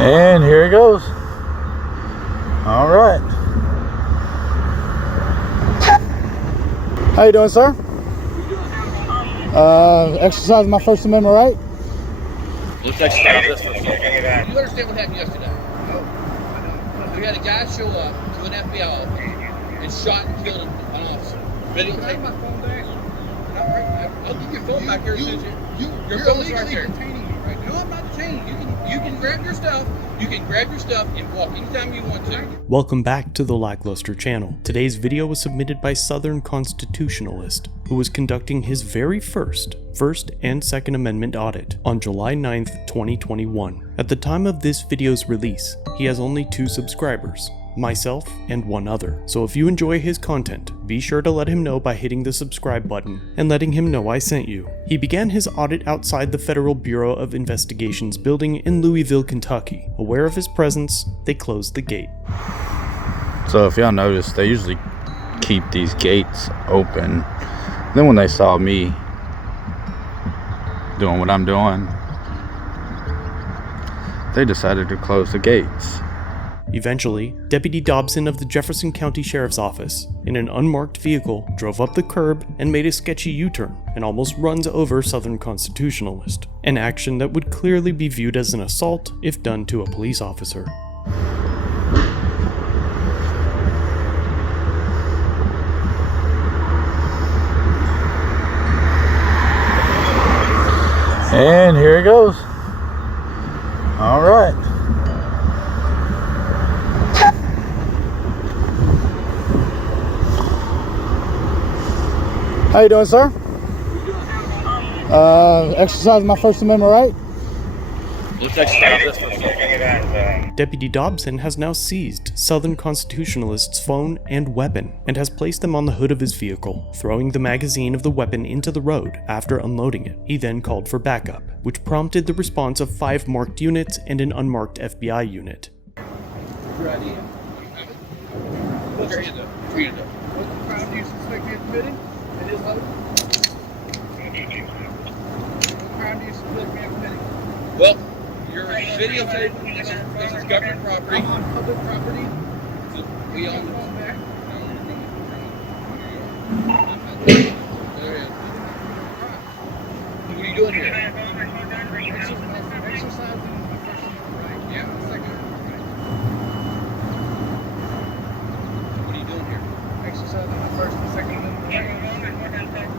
And here it goes. All right. How you doing, sir? Exercising my First Amendment right. Let's exercise this for a second. You understand what happened yesterday? No. We had a guy show up to an FBI office and shot and killed an officer. Videotape my phone back. I'll give your phone back here as soon as your phone's right there. Detaining me right now. No, I'm not detaining you. You can grab your stuff. You can grab your stuff and walk anytime you want to. Welcome back to the Lackluster channel. Today's video was submitted by Southern Constitutionalist, who was conducting his very first and Second Amendment audit on July 9th, 2021. At the time of this video's release, he has only 2 subscribers, myself and 1 other. So if you enjoy his content, be sure to let him know by hitting the subscribe button and letting him know I sent you. He began his audit outside the Federal Bureau of Investigation's building in Louisville, Kentucky. Aware of his presence, they closed the gate. So if y'all notice, they usually keep these gates open. Then when they saw me doing what I'm doing, they decided to close the gates. Eventually, Deputy Dobson of the Jefferson County Sheriff's Office, in an unmarked vehicle, drove up the curb and made a sketchy U-turn and almost runs over Southern Constitutionalist, an action that would clearly be viewed as an assault if done to a police officer. And here it goes. All right. How you doing, sir? Exercising my First Amendment right. Let's exercise this for a second. Deputy Dobson has now seized Southern Constitutionalist's phone and weapon and has placed them on the hood of his vehicle, throwing the magazine of the weapon into the road after unloading it. He then called for backup, which prompted the response of 5 marked units and an unmarked FBI unit. Your idea. Put your hand up. Put your hand up. What crime do you suspect me of committing? It is loaded. What crime do you suspect me of committing? Well, you're videotaping. This is government property. I'm on public property. So we own the phone back. There it is. What are you doing here? Exercising my First Amendment right. Yeah, Second Amendment right. What are you doing here? Exercising my First and Second Amendment right.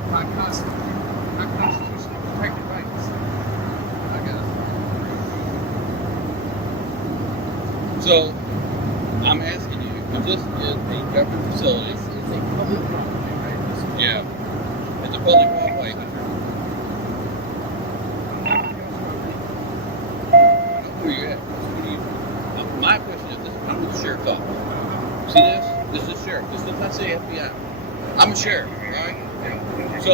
My constitutional protected rights. I got it. So, I'm asking you, if this is a government facility. This is a public property, right? Yeah. It's a public walkway. Where you at? What do you, my question is this: I'm the sheriff's office. See this? This is the sheriff. This does not say FBI. I'm a sheriff, right? So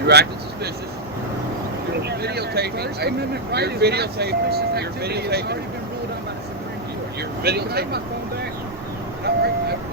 you're acting suspicious. You're videotaping. First Amendment right You're is videotaping. not suspicious You're activity. It's already videotaping. been ruled out by the Supreme Court. You're Can I have videotaping. my phone back?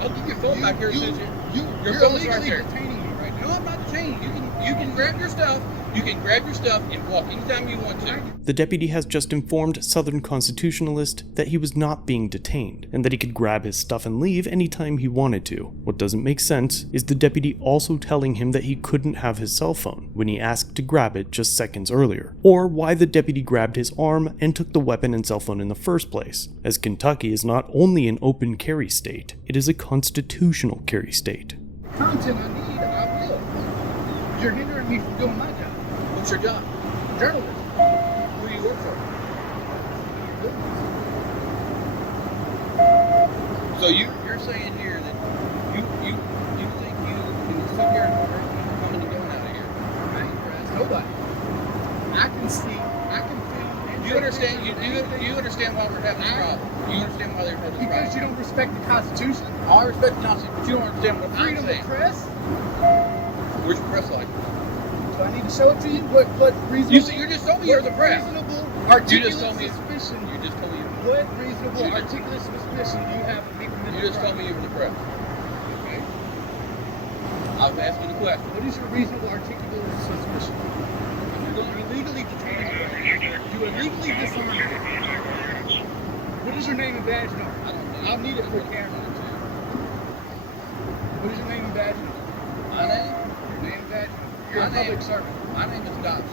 I'll give your phone back here as soon as your You're phone's right illegally there. detaining me right now. No, I'm not detaining you. You can grab your stuff. You can grab your stuff and walk anytime you want to. The deputy has just informed Southern Constitutionalist that he was not being detained, and that he could grab his stuff and leave anytime he wanted to. What doesn't make sense is the deputy also telling him that he couldn't have his cell phone when he asked to grab it just seconds earlier, or why the deputy grabbed his arm and took the weapon and cell phone in the first place, as Kentucky is not only an open carry state, it is a constitutional carry state. Content I need, I will. You're hindering me from doing my job. What's your job? Journalist. Who do you work for? So you're saying here that you think you can sit here and people coming and going out of here? I ain't harassed nobody. I can see, I can feel. Do you understand? Do you understand why we're having this problem? Do you understand why they're having this Because problem? you don't respect the Constitution. I respect the Constitution, but you don't understand what I'm Freedom of saying. press. Where's your press license? Do I need to show it to you? What reasonable? You just told me you're the press. Reasonable, You just told me. suspicion. You just told me. What reasonable, articulate suspicion do you have of me committing You just crime? told me you were the press. Okay. I was asking you a question. What is your reasonable, articulate suspicion? You're illegally detaining me. You illegally disarmed me. What is your name and badge number? I'll need it for camera. What is your name and badge number? My name? Your name and badge number. You're a public servant. My name is Dobson.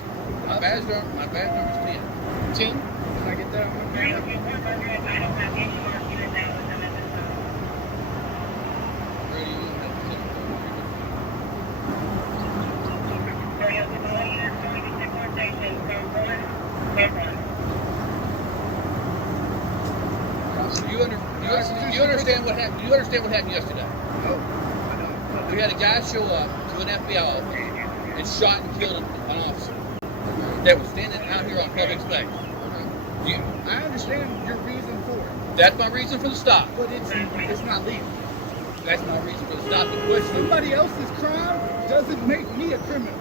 My badge number is 10. 10? Can I get that on one camera? I don't have any more students out with them at this time. Radio, Radio to the unit, calling the deportation from Brenner. You understand what happened? You understand what happened yesterday? No, I don't. We had a guy show up to an FBI office and shot and killed an officer that was standing out here on public space. I understand your reason for it, That's my reason for the stop. but it's not legal. That's my reason for the stop. The question. Somebody else's crime doesn't make me a criminal.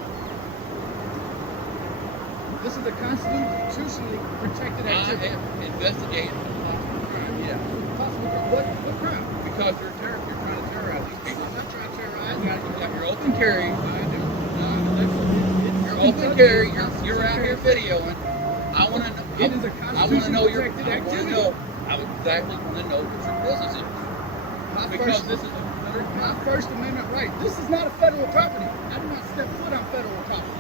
This is a constitutionally protected I activity. am investigating a possible crime. Yeah. Possible crime. What crime? Because you're trying to terrorize these people. I'm not trying to terrorize You got your open carry. I do. Your open carry. You're out here videoing. I want to know. It is a I want to know your. constitutionally I protected want to activity. know. I would exactly want to know what your business is. Because this is my First Amendment right. This is not a federal property. I do not step foot on federal property.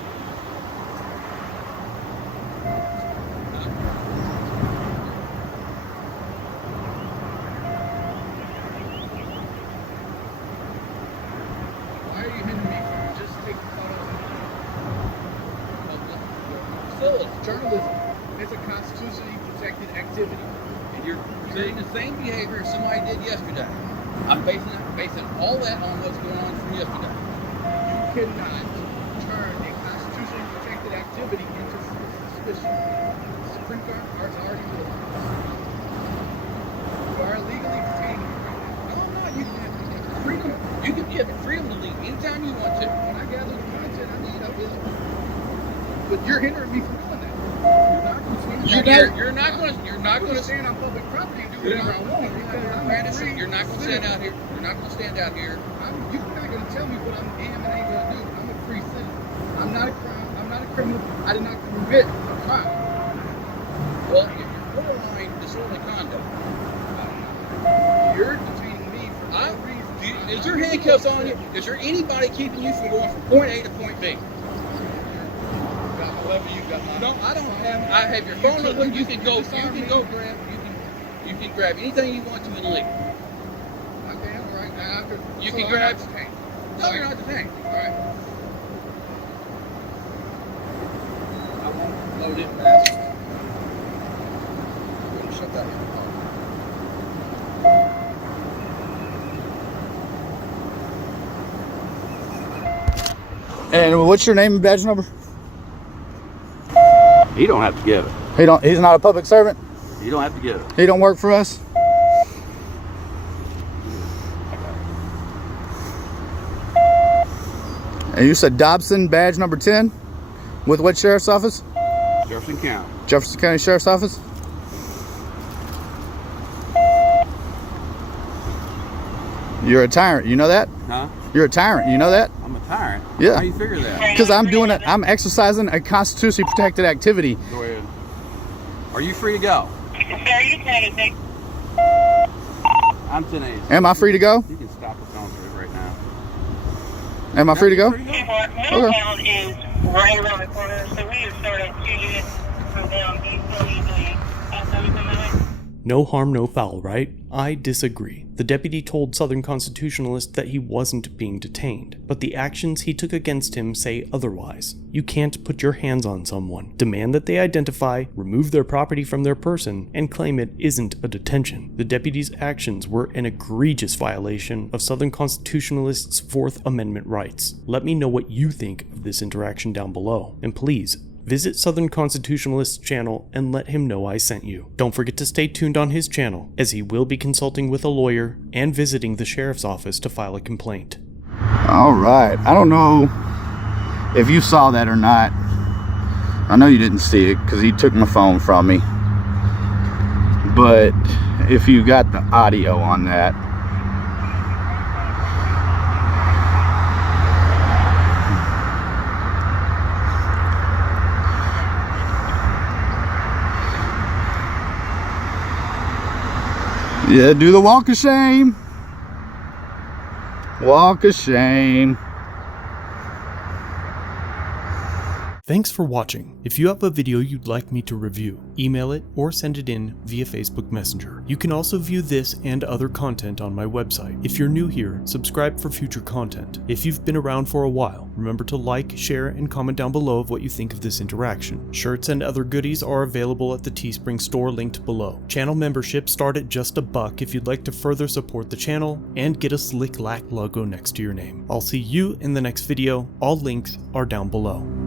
Why are you hitting me from just taking photos? facility. Journalism is a constitutionally protected activity. And you're saying the same behavior somebody did yesterday. I'm basing all that on what's going on from yesterday. You cannot turn a constitutionally protected activity into suspicion. The Supreme Court has already ruled. You are illegally detaining me right now. No, I'm not. You can have freedom. You have the freedom to leave anytime you want to. When I gather the content I need, I will. But you're hindering me from doing that. You're not going to stand on public property and do whatever I want because I'm Anderson, free you're not going to stand citizen. out here. You're not going to stand out here. You're not going to tell me what I am and ain't going to do. I'm a free citizen. I'm not a crime. I'm not a criminal. I did not commit a crime. Well, if you're borderline disorderly conduct, You're detaining me for no reason. is there handcuffs on you? Is there anybody keeping you from going from point A to point B? Got my lever, you got my. No, I don't have. I have your phone number. You can go grab. You can grab anything you want to and leave. Okay, all right. Now, after, You so can I'm grab. not detained. No, you're not detained. All right. I won't load it fast. I'm going to shut that in. And what's your name and badge number? He don't have to give it. He's not a public servant? You don't have to give it. He don't work for us? And you said Dobson, badge number 10? With what sheriff's office? Jefferson County. Jefferson County Sheriff's Office? You're a tyrant, you know that? Huh? You're a tyrant, you know that? I'm a tyrant. Yeah. How you figure that? Because I'm exercising a constitutionally protected activity. Go ahead. Are you free to go? Sir, you can take. I'm 10 Am I free to go? You can stop the concert right now. Am I free to go? Milltown is right around the corner, so we have started 2 units from them. Do you still need the outside of No harm, no foul, right? I disagree. The deputy told Southern Constitutionalist that he wasn't being detained, but the actions he took against him say otherwise. You can't put your hands on someone, demand that they identify, remove their property from their person, and claim it isn't a detention. The deputy's actions were an egregious violation of Southern Constitutionalists' Fourth Amendment rights. Let me know what you think of this interaction down below, and please, visit Southern Constitutionalist's channel and let him know I sent you. Don't forget to stay tuned on his channel, as he will be consulting with a lawyer and visiting the sheriff's office to file a complaint. All right. I don't know if you saw that or not. I know you didn't see it because he took my phone from me. But if you got the audio on that, Yeah, do the walk of shame. Walk of shame. Thanks for watching. If you have a video you'd like me to review, email it or send it in via Facebook Messenger. You can also view this and other content on my website. If you're new here, subscribe for future content. If you've been around for a while, remember to like, share, and comment down below of what you think of this interaction. Shirts and other goodies are available at the Teespring store linked below. Channel memberships start at just $1 if you'd like to further support the channel and get a slick lack logo next to your name. I'll see you in the next video. All links are down below.